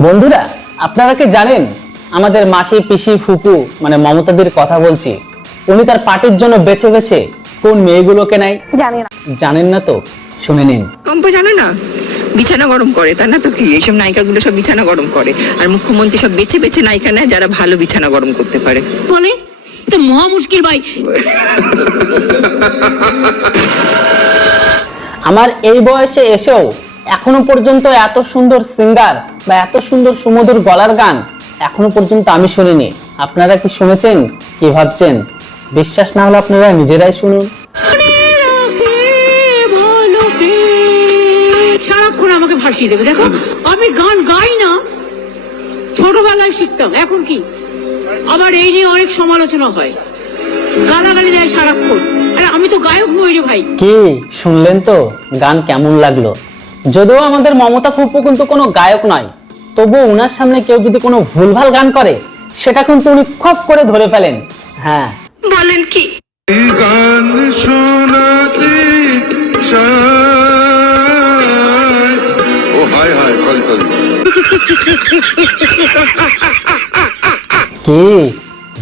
বন্ধুরা আপনারা কি জানেন? আমাদের মাসি পিসি ফুপু মানে মমতাদির কথা বলছি। উনি তার পার্টির জন্য বেছে বেছে কোন মেয়েগুলোকে নেয় জানি না। জানেন না তো? শুনে নিন। কম্প জানে না? বিছানা গরম করে তা না তো কি? এইসব নায়িকাগুলো সব বিছানা গরম করে। আর মুখ্যমন্ত্রী সব বেছে বেছে নায়িকা নেয় যারা ভালো বিছানা গরম করতে পারে। বলে? তো মহা মুশকিল ভাই। আমার এই বয়সে এসেও এখনও পর্যন্ত এত সুন্দর সিঙ্গার বা এত সুন্দর সুমধুর গলার গান এখনও পর্যন্ত আমি শুনিনি। আপনারা কি শুনেছেন? কি ভাবছেন? বিশ্বাস না হলে আপনারা নিজেরাই শুনুন। সারাক্ষণ আমাকে ভাসিয়ে দেবে দেখো? আমি গান গাই না ছোটবেলায় শিখতাম এখন কি? আবার এই নিয়ে অনেক সমালোচনা হয়। গালাগালি দেয় সারাক্ষণ। আরে আমি তো গায়ক নই রে ভাই। কি? শুনলেন তো? গান কেমন লাগল? যদিও আমাদের মমতা ফুপু কিন্তু কোনো গায়ক নয় তবুও ওনার সামনে কেউ যদি কোনো ভুলভাল গান করে সেটা কিন্তু উনি খপ করে ধরে ফেলেন। হ্যাঁ। বলেন কি? গান শোনাতে ও হায় হায় সরি সরি কি?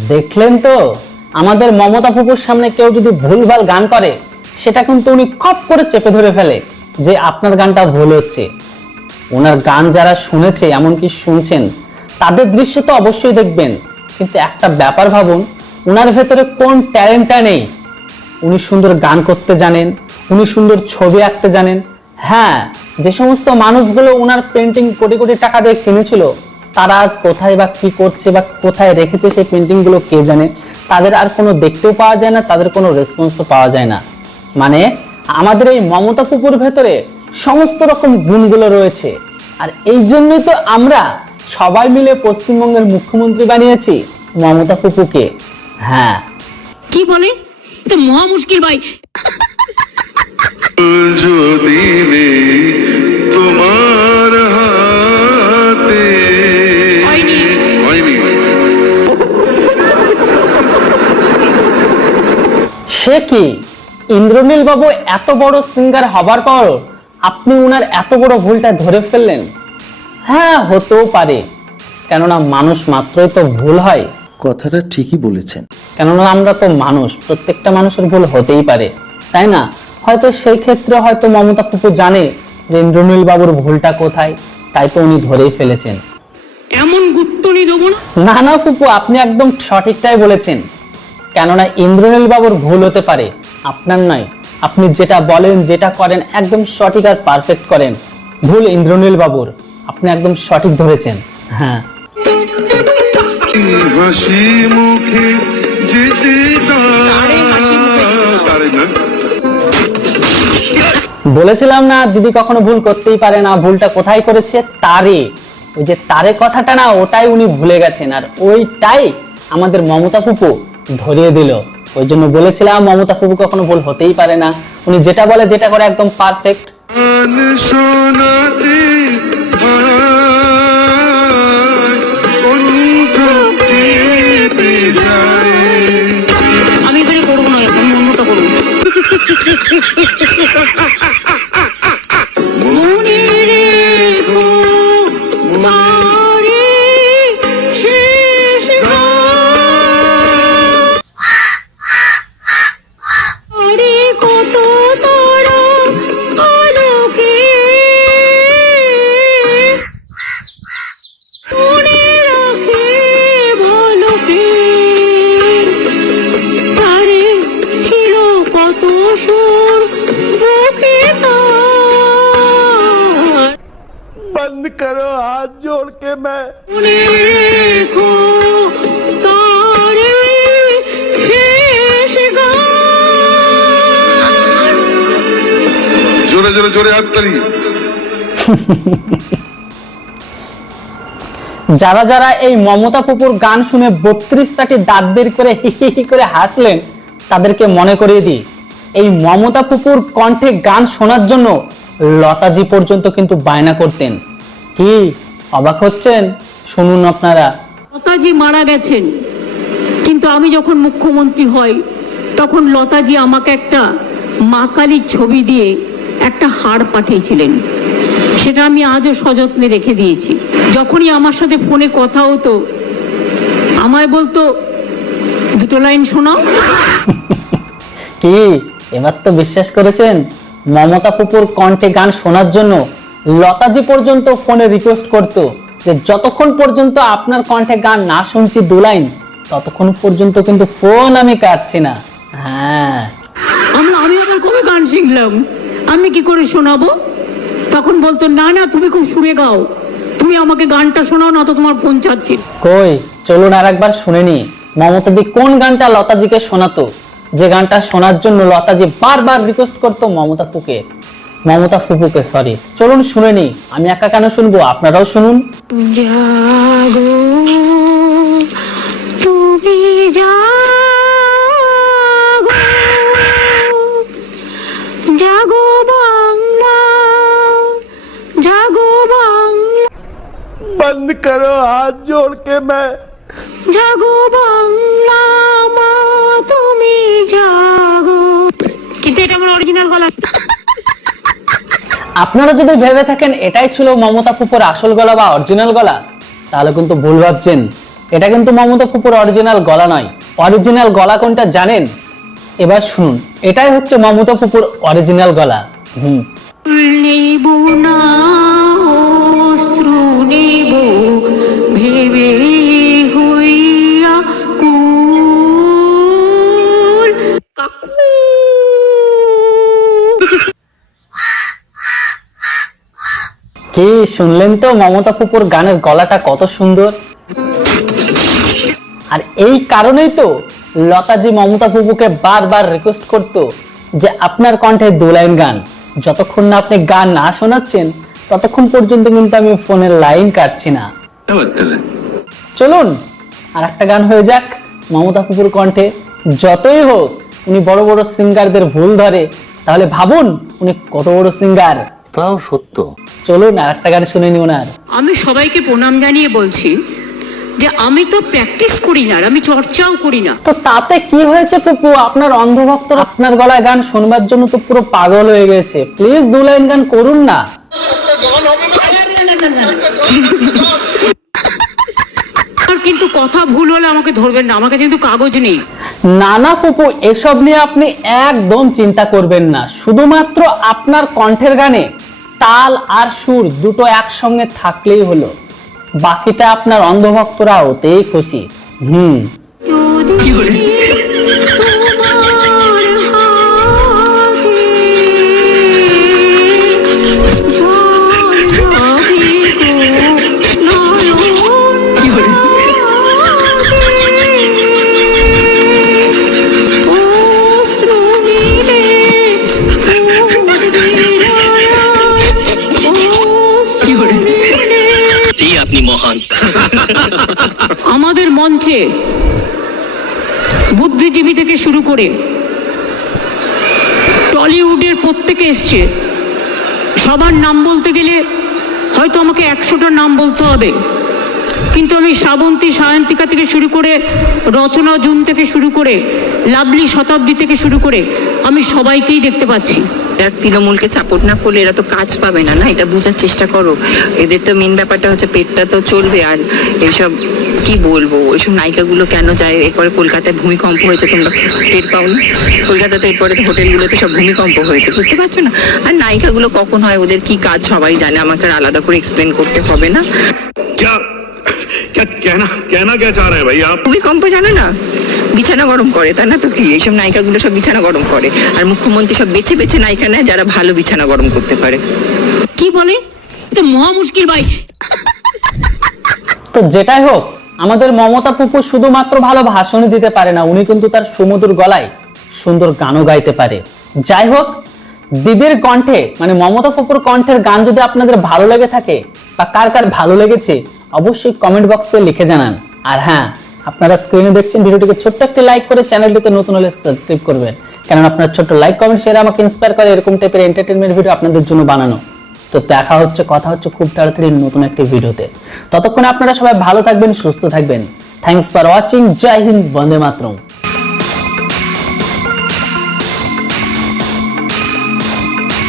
দেখলেন তো? আমাদের মমতা ফুপুর সামনে কেউ যদি ভুলভাল গান করে সেটা কিন্তু উনি খপ করে চেপে ধরে ফেলে। যে আপনার গানটা ভুল হচ্ছে। ওনার গান যারা শুনেছে, এমনকি শুনছেন, তাদের দৃশ্য তো অবশ্যই দেখবেন। কিন্তু একটা ব্যাপার ভাবুন, ওনার ভেতরে কোন ট্যালেন্টটা নেই? উনি সুন্দর গান করতে জানেন, উনি সুন্দর ছবি আঁকতে জানেন। হ্যাঁ যে সমস্ত মানুষগুলো ওনার পেন্টিং কোটি কোটি টাকা দিয়ে কিনেছিল, তারা আজ কোথায় বা কি করছে বা কোথায় রেখেছে সেই পেন্টিংগুলো কে জানে? তাদের আর কোনো দেখতেও পাওয়া যায় না, তাদের কোনো রেসপন্সও পাওয়া যায় না। মানে আমাদের এই মমতা পুকুর ভেতরে সমস্ত রকম গুণগুলো রয়েছে। আর এই জন্যই তো আমরা সবাই মিলে পশ্চিমবঙ্গের মুখ্যমন্ত্রী বানিয়েছি মমতা পুপুকে হ্যাঁ। কি বলে? তো মহা মুশকিল ভাই। যদি তোমার হাতে। সে কি? ইন্দ্রনীল বাবু এত বড় সিঙ্গার হবার পর আপনি উনার এত বড় ভুলটা ধরে ফেললেন? হ্যাঁ হতেও পারে। কেননা মানুষ মাত্রই তো ভুল হয়। কথাটা ঠিকই বলেছেন। কেননা আমরা তো মানুষ প্রত্যেকটা মানুষের ভুল হতেই পারে। তাই না? হয়তো সেই ক্ষেত্রে হয়তো মমতা ফুপু জানে যে ইন্দ্রনীল বাবুর ভুলটা কোথায় তাই তো উনি ধরেই ফেলেছেন। এমন গুত্তনি দেবো না? না না ফুপু আপনি একদম সঠিকটাই বলেছেন। কেননা ইন্দ্রনীল বাবুর ভুল হতে পারে। আপনার নয়। আপনি যেটা বলেন, যেটা করেন, একদম সঠিক আর পারফেক্ট করেন। ভুল ইন্দ্রনীল বাবুর। আপনি একদম সঠিক ধরেছেন। হ্যাঁ। বলেছিলাম না, দিদি কখনো ভুল করতেই পারে না, ভুলটা কোথায় করেছে? তারে। ওই যে তারে কথাটা না, ওটাই উনি ভুলে গেছেন। আর ওইটাই আমাদের মমতা ফুপু ধরিয়ে দিল। ওই জন্য বলেছিলাম মমতা ফুপু কখনো ভুল হতেই পারে না। উনি যেটা বলে যেটা করে একদম পারফেক্ট আমি এখানে করব না এখন অন্যটা করব। बंद करो हाथ जोड़ के मैं মনে রেখো তারে শেষ গান জোরে জোরে জোরে হাততালি যারা যারা এই মমতা পুকুর গান শুনে বত্রিশটাটি দাঁত বের করে হি হি হি করে হাসলেন তাদেরকে মনে করিয়ে দিই এই মমতা পুকুর কণ্ঠে গান শোনার জন্য লতাজি পর্যন্ত কিন্তু বায়না করতেন কি অবাক হচ্ছেন? শুনুন আপনারা। লতাজি মারা গেছেন। কিন্তু আমি যখন মুখ্যমন্ত্রী হই তখন লতাজি আমাকে একটা মা কালীর ছবি দিয়ে একটা হাড় পাঠিয়েছিলেন। সেটা আমি আজও সযত্নে রেখে দিয়েছি। যখনই আমার সাথে ফোনে কথা হতো আমায় বলতো দুটো লাইন শোনাও। কি এবার তো বিশ্বাস করেছেন? মমতা পুকুর কণ্ঠে গান শোনার জন্য লতাজি পর্যন্ত ফোনে রিকোয়েস্ট করত যে যতক্ষণ পর্যন্ত আপনার কণ্ঠে গান না শুনছি দু লাইন ততক্ষণ পর্যন্ত কিন্তু ফোন আমি কাটছি না। হ্যাঁ। আমি আমি আবার কবে গান শিখলাম। আমি কি করে শোনাবো? তখন বলতো না না তুমি খুব সুরে গাও। তুমি আমাকে গানটা শোনাও না তো তোমার ফোন চাচ্ছি। কই চলুন আর একবার শুনে নি। মমতাদি কোন গানটা লতাজিকে শোনাতো? যে গানটা শোনার জন্য লতাজি বারবার রিকোয়েস্ট করতো মমতা ফুকে মমতা ফুফুকে সরি চলুন শুনে নি আমি একা কেন শুনব? আপনারাও শুনুন। বন্ধ করো হাত জোড় কে मैं। জাগো বাংলা মা তুমি জাগো। কিন্তু এটা আমার অরিজিনাল গলা। আপনারা যদি ভেবে থাকেন এটাই ছিল মমতা পুপুর আসল গলা বা অরিজিনাল গলা, তাহলে কিন্তু ভুল ভাবছেন। এটা কিন্তু মমতা ফুপুর অরিজিনাল গলা নয়। অরিজিনাল গলা কোনটা জানেন? এবার শুনুন, এটাই হচ্ছে মমতা ফুপুর অরিজিনাল গলা। হুম। নেব না নেব। শুনলেন তো মমতা ফুপুর গানের গলাটা কত সুন্দর? আর এই কারণেই তো লতাজি মমতা ফুপুকে বারবার রিকোয়েস্ট করত যে আপনার কণ্ঠে দু লাইন গান। যতক্ষণ না আপনি গান না শোনাচ্ছেন, ততক্ষণ পর্যন্ত কিন্তু আমি ফোনের লাইন কাটছি না। চলুন আর একটা গান হয়ে যাক। মমতা ফুপুর কণ্ঠে যতই হোক, উনি বড় বড় সিঙ্গারদের ভুল ধরে। তাহলে ভাবুন, উনি কত বড় সিঙ্গার তাও সত্য। চলুন আর একটা গান শুনে নিও না আমি সবাইকে প্রণাম জানিয়ে বলছি যে আমি তো প্র্যাকটিস করি না আর আমি চর্চাও করি না। তো তাতে কি হয়েছে ফুপু? আপনার অন্ধভক্ত আপনার গলায় গান শোনবার জন্য তো পুরো পাগল হয়ে গেছে। প্লিজ দু লাইন গান করুন না। আর কিন্তু কথা ভুল হলে আমাকে ধরবেন না আমার কাছে কিন্তু কাগজ নেই। নানা ফুপু এসব নিয়ে আপনি একদম চিন্তা করবেন না। শুধুমাত্র আপনার কণ্ঠের গানে তাল আর সুর দুটো একসঙ্গে থাকলেই হলো। বাকিটা আপনার অন্ধভক্তরা ওতেই খুশি। হুম। মঞ্চে বুদ্ধিজীবী থেকে শুরু করে টলিউডের প্রত্যেকে এসছে। সবার নাম বলতে গেলে হয়তো আমাকে একশোটা নাম বলতে হবে। কিন্তু আমি শ্রাবন্তী, সায়ন্তিকা থেকে শুরু করে রচনা, জুন থেকে শুরু করে লাভলি শতাব্দী থেকে শুরু করে আমি সবাইকেই দেখতে পাচ্ছি। তৃণমূলকে সাপোর্ট না করলে এরা তো কাজ পাবে না না? এটা বোঝার চেষ্টা করো। এদের তো মেন ব্যাপারটা হচ্ছে পেটটা তো চলবে আর এইসব কি বলব? ওইসব নায়িকাগুলো কেন যায়? এরপরে কলকাতায় ভূমিকম্প হয়েছে তোমরা টের পাও না? কলকাতাতে এরপরে হোটেলগুলোতে সব ভূমিকম্প হয়েছে বুঝতে পারছ না? আর নায়িকাগুলো কখন হয়? ওদের কি কাজ? সবাই জানে আমাকে আর আলাদা করে এক্সপ্লেন করতে হবে না? না? বিছানা গরম করে না তো কি? এইসব নায়িকাগুলো সব বিছানা গরম করে। আর মুখ্যমন্ত্রী সব বেছে বেছে নায়িকা নেয় যারা ভালো বিছানা গরম করতে পারে। কি বলে? মহা মুশকিল ভাই। তো যেটাই হোক আমাদের মমতা পুপু শুধুমাত্র ভালো ভাষণ দিতে পারে না, উনি কিন্তু তার সুমধুর গলায় সুন্দর গানও গাইতে পারে। যাই হোক, দিদির কণ্ঠে মানে মমতা পুপুর কণ্ঠের গান যদি আপনাদের ভালো লেগে থাকে বা কার কার ভালো লেগেছে, অবশ্যই কমেন্ট বক্সে লিখে জানান। আর হ্যাঁ আপনারা স্ক্রিনে দেখছেন ভিডিওটিকে ছোট্ট একটি লাইক করে চ্যানেলটিতে নতুন হলে সাবস্ক্রাইব করবেন। কারণ আপনার ছোট্ট লাইক কমেন্ট শেয়ার আমাকে ইন্সপায়ার করে এরকম টাইপের এন্টারটেনমেন্ট ভিডিও আপনাদের জন্য বানানো। তো দেখা হচ্ছে, কথা হচ্ছে খুব তাড়াতাড়ি নতুন একটি ভিডিওতে। ততক্ষণ আপনারা সবাই ভালো থাকবেন, সুস্থ থাকবেন। Thanks for watching Joy Hind Vande Mataram